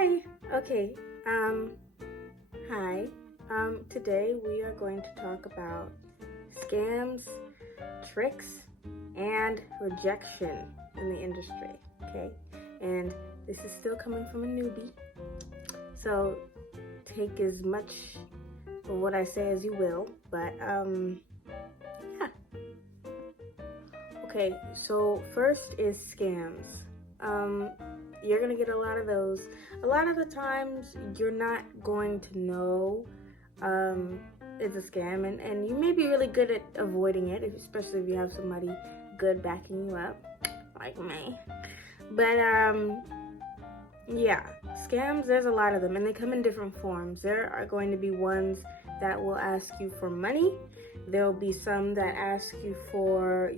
Hi. Okay. Hi. Today we are going to talk about scams, tricks, and rejection in the industry. Okay. And this is still coming from a newbie. So take as much of what I say as you will. But yeah. Okay, so first is scams. You're gonna get a lot of those. A lot of the times you're not going to know it's a scam, and you may be really good at avoiding it, especially if you have somebody good backing you up, like me. But yeah, scams, there's a lot of them, and they come in different forms. There are going to be ones that will ask you for money. There will be some that ask you for,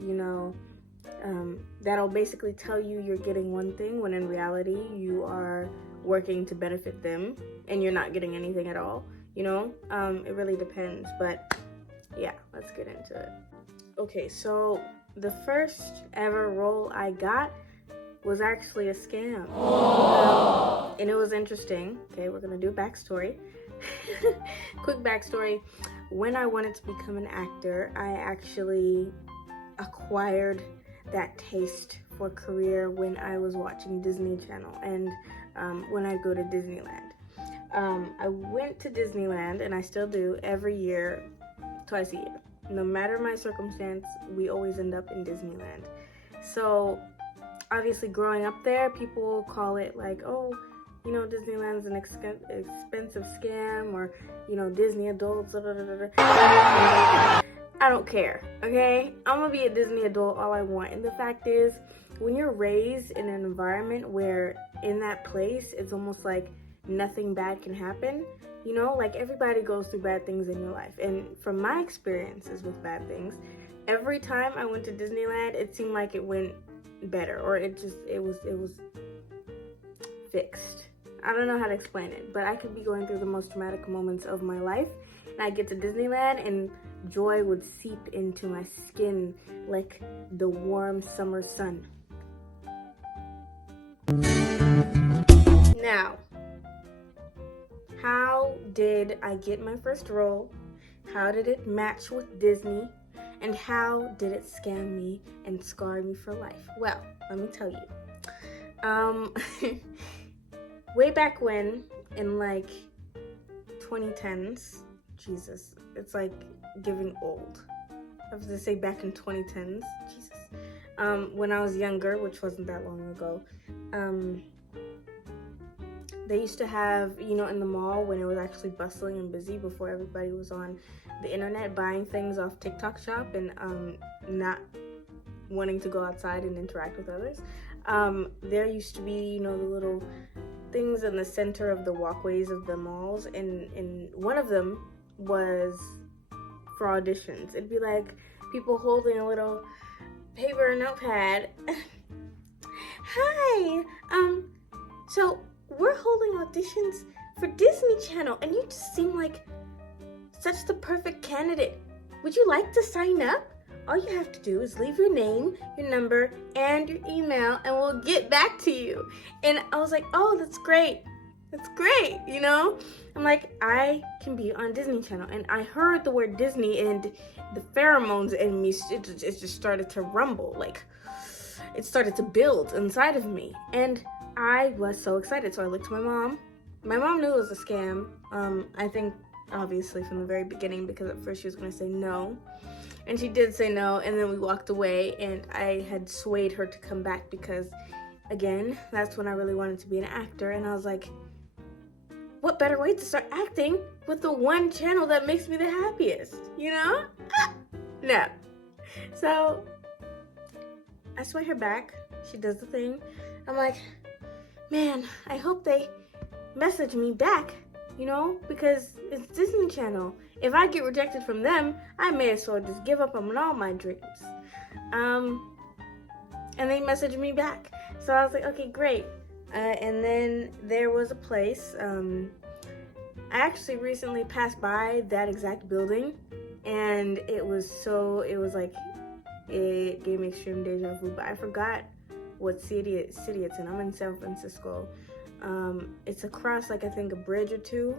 that'll basically tell you you're getting one thing when in reality you are working to benefit them and you're not getting anything at all. It really depends, but yeah, let's get into it. Okay, so the first ever role I got was actually a scam. And it was interesting. Okay, we're gonna do a backstory. Quick backstory. When I wanted to become an actor, I actually acquired that taste for career when I was watching Disney Channel and when I go to Disneyland. I went to Disneyland, and I still do, every year, twice a year. No matter my circumstance, we always end up in Disneyland. So obviously growing up there, people call it like, oh, Disneyland's an expensive scam, or, Disney adults, blah, blah, blah, blah. I don't care, okay? I'm gonna be a Disney adult all I want. And the fact is, when you're raised in an environment where in that place, it's almost like nothing bad can happen, like everybody goes through bad things in your life. And from my experiences with bad things, every time I went to Disneyland, it seemed like it went better, or it was fixed. I don't know how to explain it, but I could be going through the most traumatic moments of my life, and I get to Disneyland and joy would seep into my skin like the warm summer sun. Now, how did I get my first role? How did it match with Disney? And how did it scam me and scar me for life? Well, let me tell you. Way back when, in like 2010s, Jesus, it's like giving old. I was gonna say back in 2010s, Jesus. When I was younger, which wasn't that long ago, they used to have, in the mall when it was actually bustling and busy before everybody was on the internet buying things off TikTok shop and not wanting to go outside and interact with others. There used to be, the little things in the center of the walkways of the malls, and one of them was for auditions. It'd be like people holding a little paper notepad. Hi, so we're holding auditions for Disney Channel, and you just seem like such the perfect candidate. Would you like to sign up? All you have to do is leave your name, your number, and your email, and we'll get back to you. And I was like, oh, that's great. That's great, I'm like, I can be on Disney Channel. And I heard the word Disney, and the pheromones in me, it just started to rumble. Like, it started to build inside of me. And I was so excited. So I looked to my mom. My mom knew it was a scam. I think, obviously, from the very beginning, because at first she was going to say no. And she did say no, and then we walked away, and I had swayed her to come back because, again, that's when I really wanted to be an actor. And I was like, what better way to start acting with the one channel that makes me the happiest, No. So I sway her back. She does the thing. I'm like, man, I hope they message me back, because it's Disney Channel. If I get rejected from them, I may as well just give up on all my dreams. And they messaged me back. So I was like, okay, great. And then there was a place, I actually recently passed by that exact building, and it gave me extreme deja vu, but I forgot what city it's in. I'm in San Francisco. It's across, like, I think a bridge or two.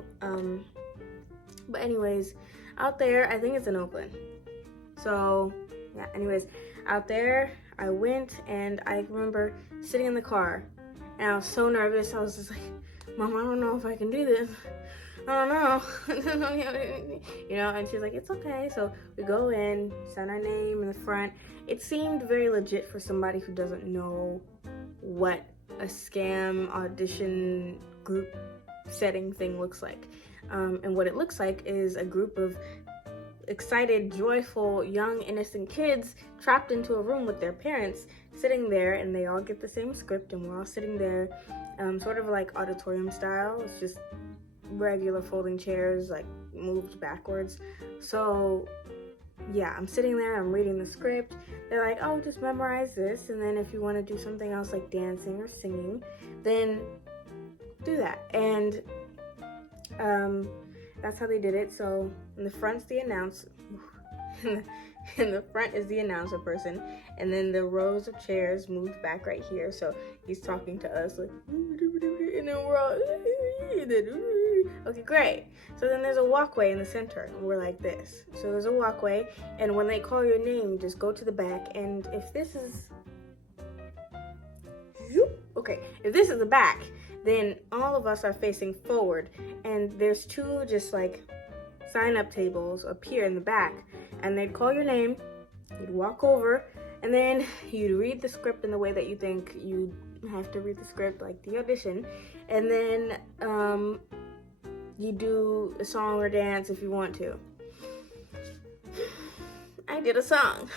But anyways, out there, I think it's in Oakland. So, yeah, anyways, out there, I went, and I remember sitting in the car, and I was so nervous. I was just like, Mom, I don't know if I can do this. I don't know. You know, and she's like, it's okay. So we go in, sign our name in the front. It seemed very legit for somebody who doesn't know what a scam audition group setting thing looks like. And what it looks like is a group of excited, joyful, young, innocent kids trapped into a room with their parents, sitting there, and they all get the same script, and we're all sitting there, sort of like auditorium style. It's just regular folding chairs, like moved backwards. So yeah, I'm sitting there, I'm reading the script. They're like, oh, just memorize this, and then if you want to do something else like dancing or singing, then do that. And that's how they did it. So in the front's the in the front is the announcer person, and then the rows of chairs moved back right here. So he's talking to us like, and then we're all, okay, great. So then there's a walkway in the center, and we're like this. So there's a walkway, and when they call your name, you just go to the back. And if this is, if this is the back, then all of us are facing forward, and there's two just like sign-up tables up here in the back, and they'd call your name, you'd walk over, and then you'd read the script in the way that you think you have to read the script, like the audition, and then you do a song or dance if you want to. I did a song.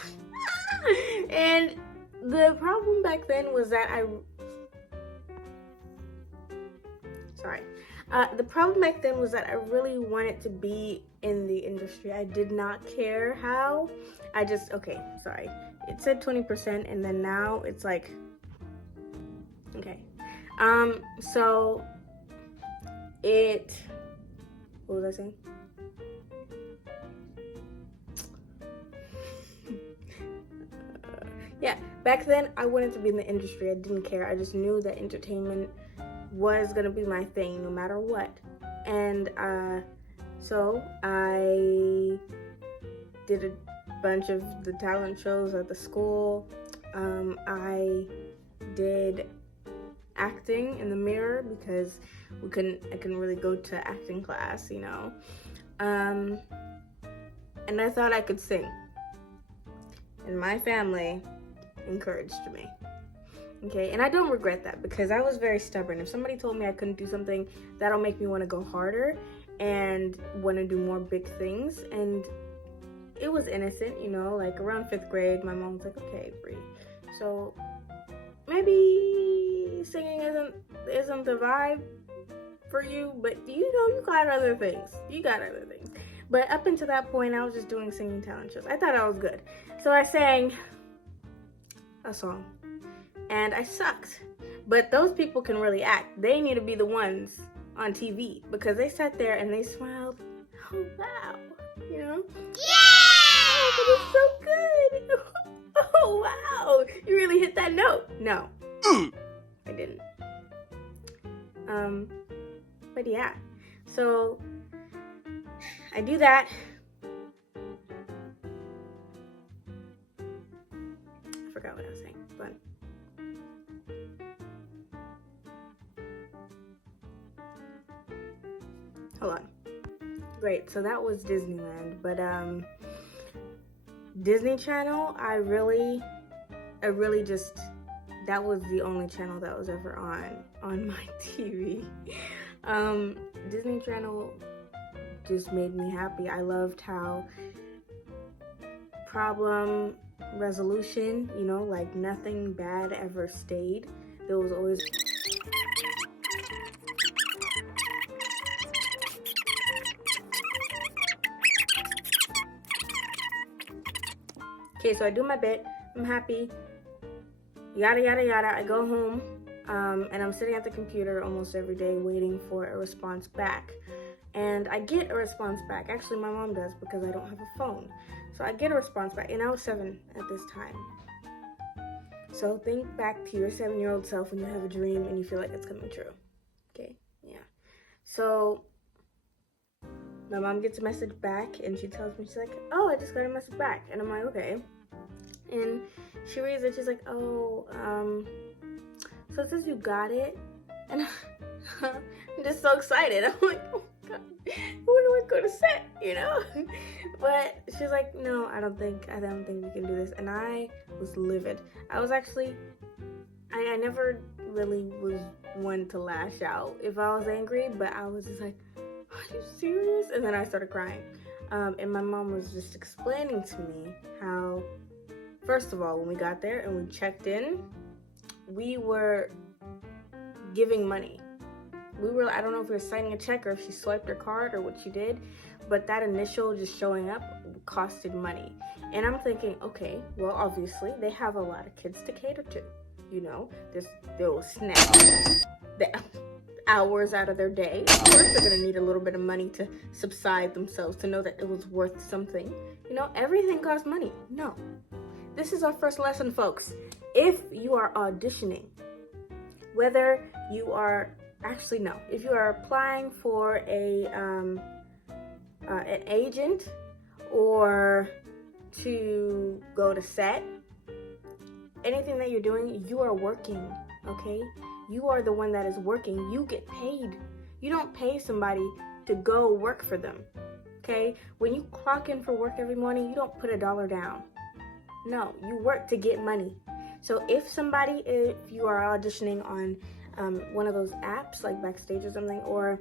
And the problem back then was that the problem back then was that I really wanted to be in the industry. I did not care how. It said 20%, and then now it's like, okay. So what was I saying? Yeah, back then I wanted to be in the industry. I didn't care. I just knew that entertainment was gonna be my thing no matter what. And so I did a bunch of the talent shows at the school. I did acting in the mirror because I couldn't really go to acting class, you know. And I thought I could sing. And my family encouraged me. Okay, and I don't regret that because I was very stubborn. If somebody told me I couldn't do something, that'll make me want to go harder and want to do more big things. And it was innocent, you know, like around 5th grade, my mom was like, okay, Bree, so maybe singing isn't the vibe for you, but you know, you got other things. But up until that point, I was just doing singing talent shows. I thought I was good. So I sang a song. And I sucked. But those people can really act. They need to be the ones on TV because they sat there and they smiled. Oh, wow. You know? Yeah! Oh, but it's so good. Oh, wow. You really hit that note. No. I didn't. But yeah. So I do that. I forgot what I was saying. But hold on. Great, so that was Disneyland, but Disney Channel, I really just, that was the only channel that was ever on my TV. Disney Channel just made me happy. I loved how problem resolution, you know, like nothing bad ever stayed. There was always okay, so I do my bit, I'm happy, yada yada yada. I go home, and I'm sitting at the computer almost every day waiting for a response back. And I get a response back. Actually, my mom does because I don't have a phone. So I get a response back, and I was 7 at this time. So think back to your 7-year-old self when you have a dream and you feel like it's coming true. So my mom gets a message back and she tells me, she's like, oh, I just got a message back. And I'm like, okay. And she reads it, she's like, oh, so it says you got it. And I'm just so excited. I'm like, oh my God, when do I go to set, you know? But she's like, no, I don't think we can do this. And I was livid. I was actually, I never really was one to lash out if I was angry, but I was just like, are you serious? And then I started crying. And my mom was just explaining to me how, first of all, when we got there and we checked in, we were giving money. I don't know if we were signing a check or if she swiped her card or what she did, but that initial just showing up costed money. And I'm thinking, okay, well, obviously they have a lot of kids to cater to. You know, they'll snap the hours out of their day. Of course they're gonna need a little bit of money to subside themselves, to know that it was worth something. You know, everything costs money. No. This is our first lesson, folks. If you are auditioning, whether you are, actually no, if you are applying for an agent or to go to set, anything that you're doing, you are working, okay? You are the one that is working. You get paid. You don't pay somebody to go work for them, okay? When you clock in for work every morning, you don't put $1 down. No, you work to get money. So if you are auditioning on one of those apps like Backstage or something, or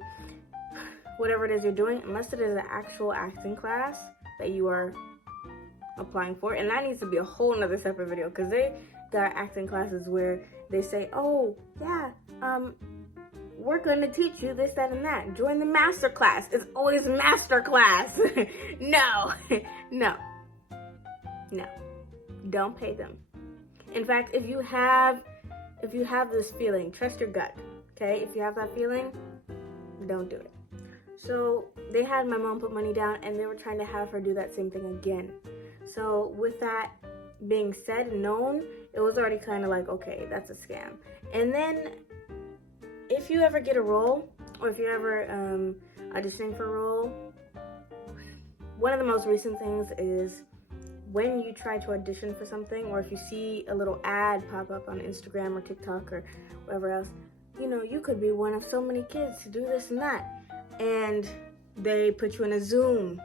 whatever it is you're doing, unless it is an actual acting class that you are applying for, and that needs to be a whole nother separate video, because they got acting classes where they say, oh yeah, we're gonna teach you this, that, and that. Join the master class. It's always master class. No. Don't pay them. In fact, if you have this feeling, trust your gut, okay? If you have that feeling, don't do it. So they had my mom put money down, and they were trying to have her do that same thing again. So with that being said and known, it was already kind of like, okay, that's a scam. And then if you ever get a role, or if you're ever auditioning for a role, one of the most recent things is when you try to audition for something, or if you see a little ad pop up on Instagram or TikTok or wherever else, you know, you could be one of so many kids to do this and that. And they put you in a Zoom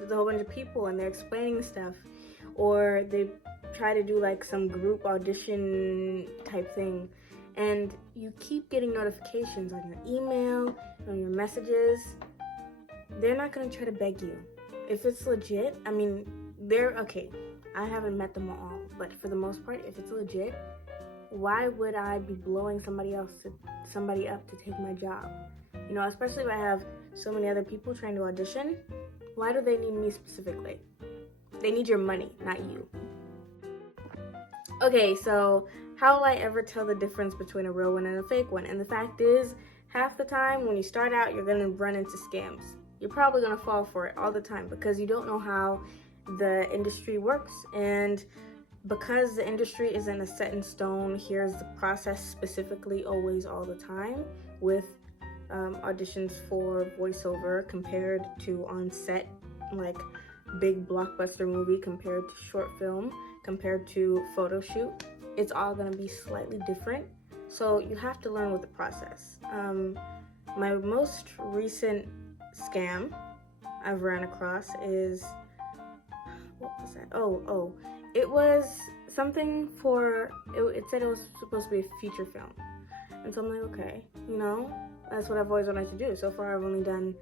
with a whole bunch of people and they're explaining stuff. Or they try to do like some group audition type thing. And you keep getting notifications on your email, on your messages. They're not going to try to beg you. If it's legit, I mean, okay, I haven't met them all, but for the most part, if it's legit, why would I be blowing somebody up to take my job? You know, especially if I have so many other people trying to audition. Why do they need me specifically? They need your money, not you. Okay, so how will I ever tell the difference between a real one and a fake one? And the fact is, half the time when you start out, you're gonna run into scams. You're probably gonna fall for it all the time because you don't know how the industry works. And because the industry isn't a set in stone, here's the process specifically always all the time with auditions for voiceover compared to on set, like big blockbuster movie compared to short film, compared to photo shoot. It's all gonna be slightly different. So you have to learn with the process. My most recent scam I've ran across is, what was that? Oh, it was something for, it said it was supposed to be a feature film. And so I'm like, okay, you know, that's what I've always wanted to do. So far I've only done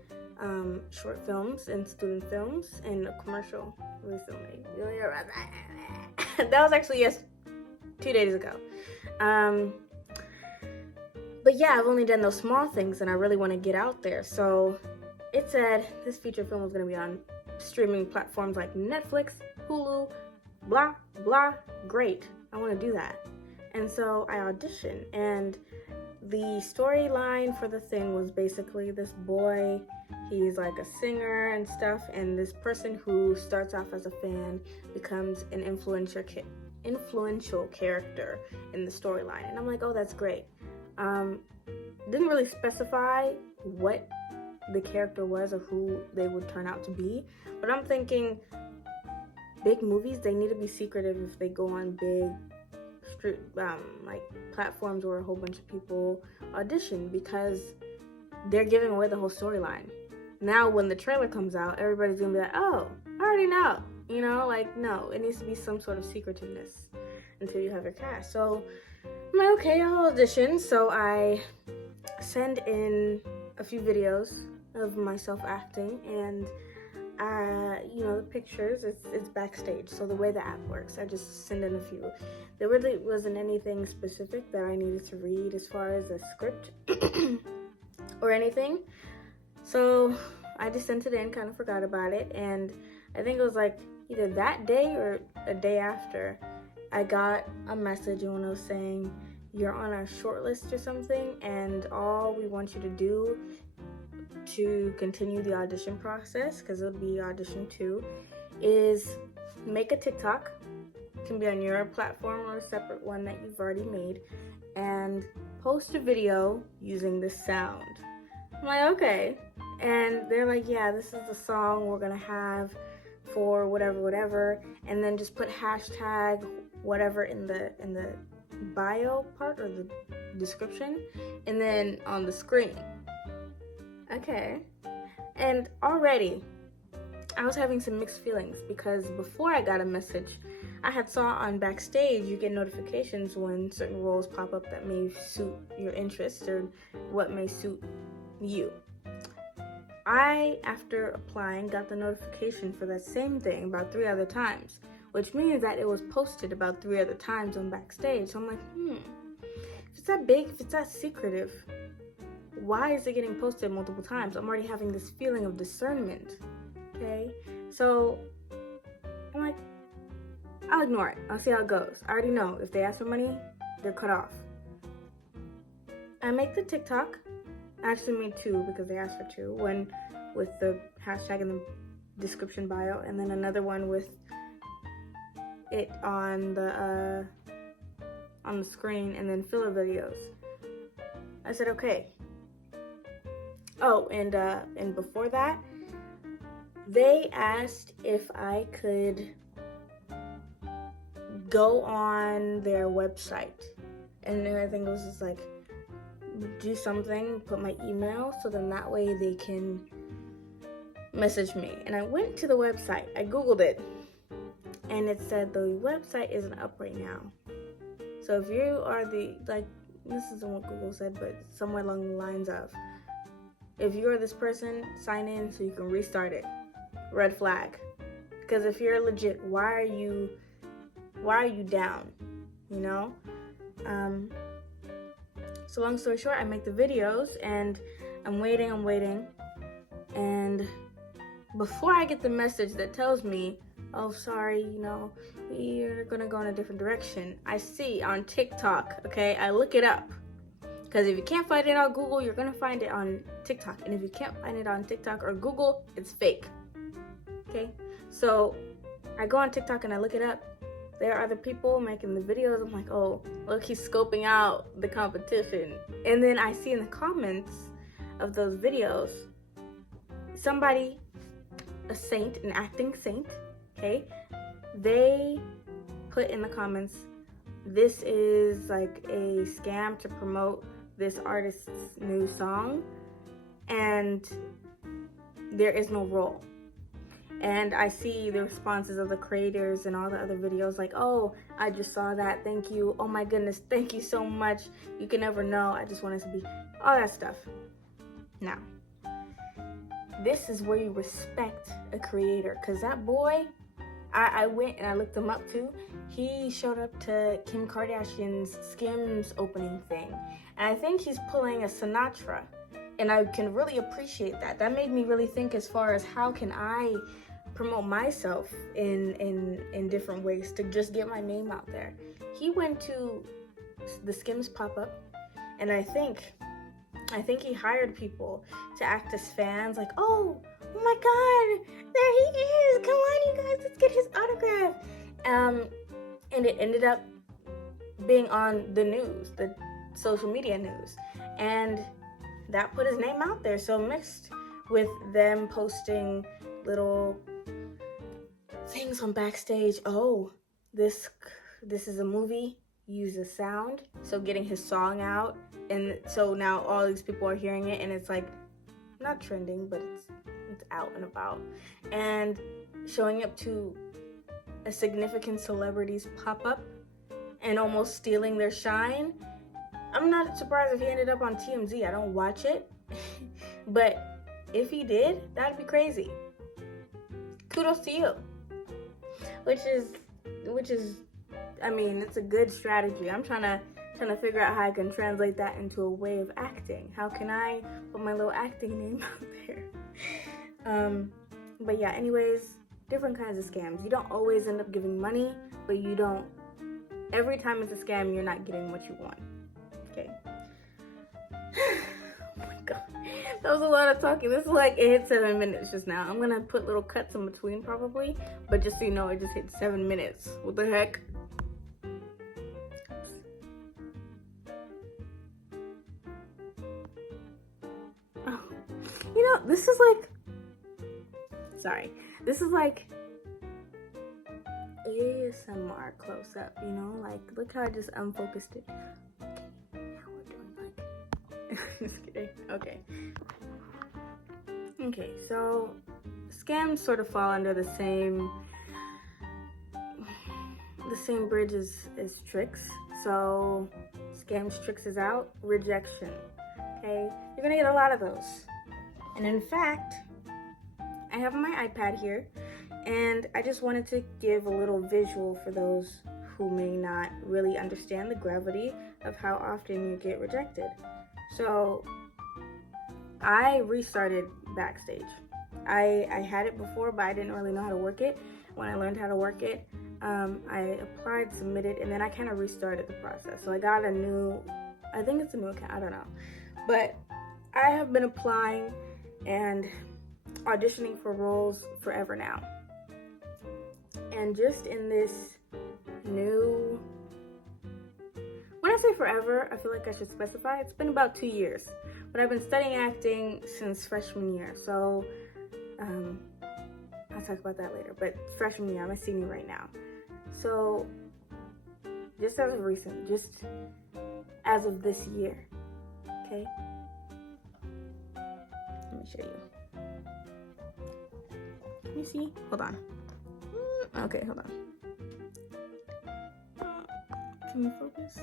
short films and student films and a commercial recently. That was actually 2 days ago. But yeah, I've only done those small things and I really want to get out there. So it said this feature film was going to be on streaming platforms like Netflix, Hulu, blah, blah. Great. I want to do that. And so I auditioned, and the storyline for the thing was basically this boy, he's like a singer and stuff, and this person who starts off as a fan becomes an influential character in the storyline. And I'm like, oh, that's great. Didn't really specify what the character was or who they would turn out to be. But I'm thinking big movies, they need to be secretive if they go on big like platforms where a whole bunch of people audition, because they're giving away the whole storyline. Now when the trailer comes out, everybody's gonna be like, oh, I already know. You know, like, no, it needs to be some sort of secretiveness until you have your cast. So I'm like, okay, I'll audition. So I send in a few videos of myself acting, and the pictures, it's backstage. So the way the app works, I just send in a few. There really wasn't anything specific that I needed to read as far as a script or anything. So I just sent it in, kind of forgot about it, and I think it was like either that day or a day after, I got a message and it was saying, you're on our short list or something, and all we want you to do to continue the audition process, because it'll be audition 2, is make a TikTok. It can be on your platform or a separate one that you've already made, and post a video using this sound. I'm like, okay. And they're like, yeah, this is the song we're gonna have for whatever, and then just put hashtag whatever in the bio part or the description, and then on the screen. Okay. And already I was having some mixed feelings, because before I got a message, I had saw on Backstage you get notifications when certain roles pop up that may suit your interests or what may suit you. I, after applying, got the notification for that same thing about 3 other times, which means that it was posted about 3 other times on Backstage. So I'm like, if it's that big, if it's that secretive, why is it getting posted multiple times? I'm already having this feeling of discernment, okay? So I'm like, I'll ignore it. I'll see how it goes. I already know if they ask for money, they're cut off. I make the TikTok. I actually made 2 because they asked for 2. One with the hashtag in the description bio, and then another one with it on the screen, and then filler videos. I said, okay. Oh, and before that, they asked if I could go on their website, and then I think it was just like, do something, put my email, so then that way they can message me. And I went to the website, I googled it, and it said the website isn't up right now. So if you are this isn't what Google said, but somewhere along the lines of, if you are this person, sign in so you can restart it. Red flag. Because if you're legit, why are you down? You know? So long story short, I make the videos, and I'm waiting, and before I get the message that tells me, oh, sorry, we're gonna go in a different direction, I see on TikTok, okay, I look it up, because if you can't find it on Google, you're gonna find it on TikTok, and if you can't find it on TikTok or Google, it's fake, okay? So I go on TikTok and I look it up. There are other people making the videos. I'm like, oh, look, he's scoping out the competition. And then I see in the comments of those videos, somebody, a saint, an acting saint, okay, they put in the comments, this is like a scam to promote this artist's new song, and there is no role. And I see the responses of the creators and all the other videos like, oh, I just saw that, thank you, oh my goodness, thank you so much, you can never know, I just want us to be, all that stuff. Now, this is where you respect a creator, because that boy, I went and I looked him up too. He showed up to Kim Kardashian's Skims opening thing, and I think he's pulling a Sinatra, and I can really appreciate that. That made me really think as far as how can I promote myself in different ways to just get my name out there. He went to the Skims pop-up, and I think he hired people to act as fans, like, oh my god, there he is, come on you guys, let's get his autograph. And it ended up being on the news, the social media news, and that put his name out there. So mixed with them posting little things on Backstage. Oh, this is a movie, use a sound. So getting his song out, and so now all these people are hearing it, and it's like not trending, but it's out and about, and showing up to a significant celebrity's pop-up and almost stealing their shine. I'm not surprised if he ended up on TMZ. I don't watch it, but if he did, that'd be crazy. Kudos to you. Which is, I mean, it's a good strategy. I'm trying to figure out how I can translate that into a way of acting. How can I put my little acting name out there? But yeah, anyways, different kinds of scams. You don't always end up giving money, but you don't, every time it's a scam, you're not getting what you want. Okay. Oh my god. That was a lot of talking. This is like, it hit 7 minutes just now. I'm gonna put little cuts in between probably, but just so you know, it just hit 7 minutes. What the heck? Oh. You know, this is like, sorry. This is like ASMR close up, you know? Like, look how I just unfocused it. Okay, now we're doing like, just kidding. Okay. Okay, so scams sort of fall under the same bridge as tricks. So scams, tricks is out, rejection. Okay, you're gonna get a lot of those. And in fact, I have my iPad here, and I just wanted to give a little visual for those who may not really understand the gravity of how often you get rejected. So I restarted Backstage. I had it before, but I didn't really know how to work it. When I learned how to work it, I applied, submitted, and then I kind of restarted the process. So I got a new, I think it's a new account, I don't know. But I have been applying and auditioning for roles forever now. And just in this new, when I say forever, I feel like I should specify, it's been about 2 years. But I've been studying acting since freshman year. So I'll talk about that later. But freshman year, I'm a senior right now. So just as of recent, just as of this year, okay? Let me show you. Can you see? Hold on. Okay, hold on. Can you focus?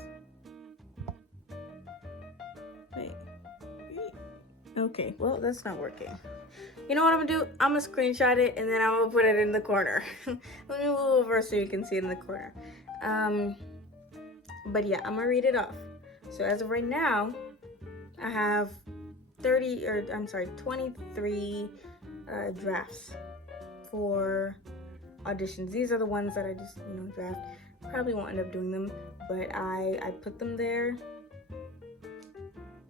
Wait. Okay, well, that's not working. You know what I'm gonna do? I'm gonna screenshot it and then I'm gonna put it in the corner. Let me move over so you can see it in the corner. But yeah, I'm gonna read it off. So as of right now, I have 23 drafts for auditions. These are the ones that I just, draft. Probably won't end up doing them, but I put them there.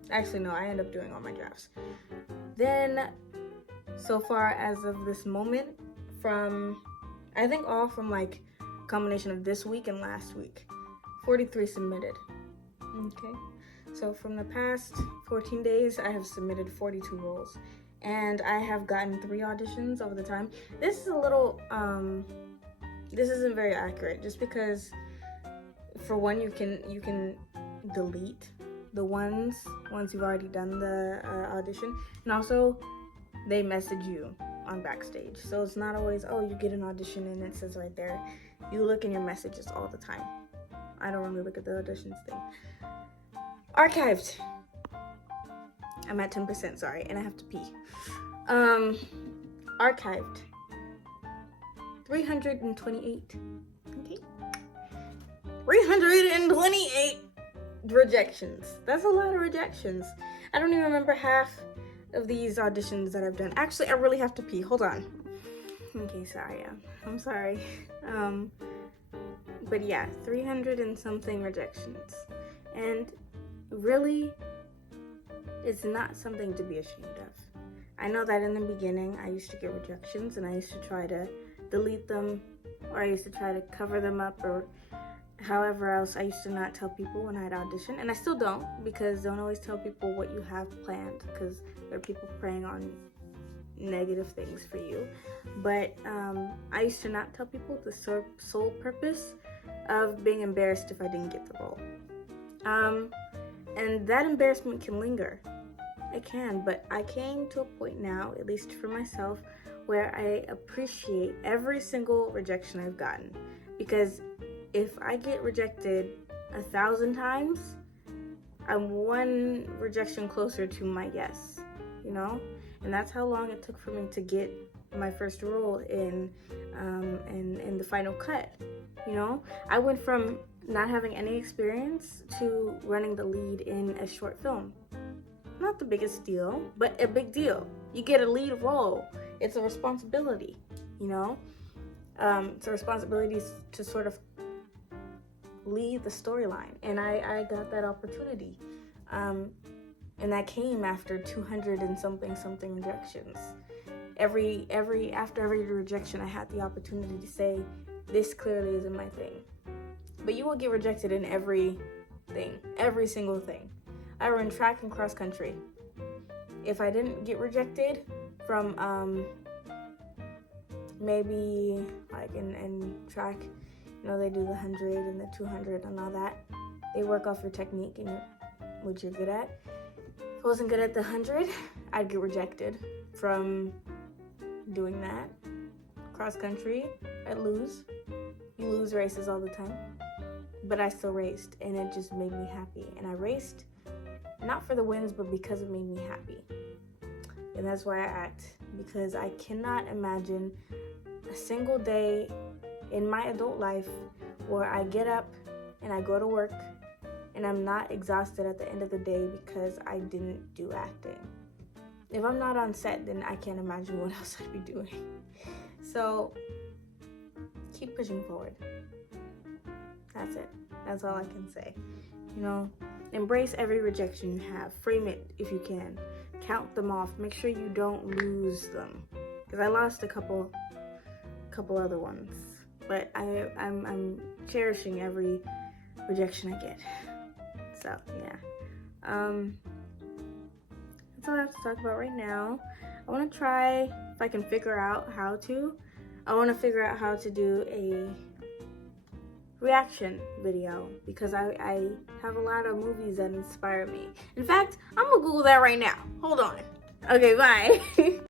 Actually, no, I end up doing all my drafts. Then, so far as of this moment, I think all from like combination of this week and last week, 43 submitted. Okay, so from the past 14 days, I have submitted 42 roles, and I have gotten 3 auditions over the time. This is a little, this isn't very accurate, just because, for one, you can delete the ones once you've already done the audition, and also they message you on Backstage, so it's not always, oh, you get an audition and it says right there. You look in your messages all the time. I don't really look at the auditions thing. Archived. I'm at 10%, sorry, and I have to pee. Archived. 328. Okay. 328 rejections. That's a lot of rejections. I don't even remember half of these auditions that I've done. Actually, I really have to pee. Hold on. Okay, sorry. I'm sorry. But yeah, 300 and something rejections. And really, it's not something to be ashamed of. I know that in the beginning, I used to get rejections and I used to try to delete them, or I used to try to cover them up, or However else, I used to not tell people when I'd audition, and I still don't, because don't always tell people what you have planned, because there are people preying on negative things for you. But I used to not tell people the sole purpose of being embarrassed if I didn't get the role. And that embarrassment can linger. It can, but I came to a point now, at least for myself, where I appreciate every single rejection I've gotten. Because if I get rejected 1,000 times, I'm one rejection closer to my yes, you know? And that's how long it took for me to get my first role in the final cut, you know? I went from not having any experience to running the lead in a short film. Not the biggest deal, but a big deal. You get a lead role. It's a responsibility, you know? It's a responsibility to sort of lead the storyline, and I got that opportunity. And that came after 200 and something rejections. After every rejection, I had the opportunity to say, this clearly isn't my thing. But you will get rejected in every single thing. I ran track and cross country. If I didn't get rejected from maybe like in track, you know, they do the 100 and the 200 and all that. They work off your technique and what you're good at. If I wasn't good at the 100, I'd get rejected from doing that. Cross country, I'd lose. You lose races all the time. But I still raced, and it just made me happy. And I raced not for the wins, but because it made me happy. And that's why I act, because I cannot imagine a single day in my adult life where I get up and I go to work and I'm not exhausted at the end of the day because I didn't do acting. If I'm not on set, then I can't imagine what else I'd be doing. So keep pushing forward. That's it. That's all I can say. You know, embrace every rejection you have. Frame it if you can. Count them off. Make sure you don't lose them. Because I lost a couple other ones. But I'm cherishing every rejection I get. So yeah. That's all I have to talk about right now. I want to try, if I can figure out how to, I want to figure out how to do a reaction video, because I have a lot of movies that inspire me. In fact, I'm gonna Google that right now. Hold on. Okay, bye.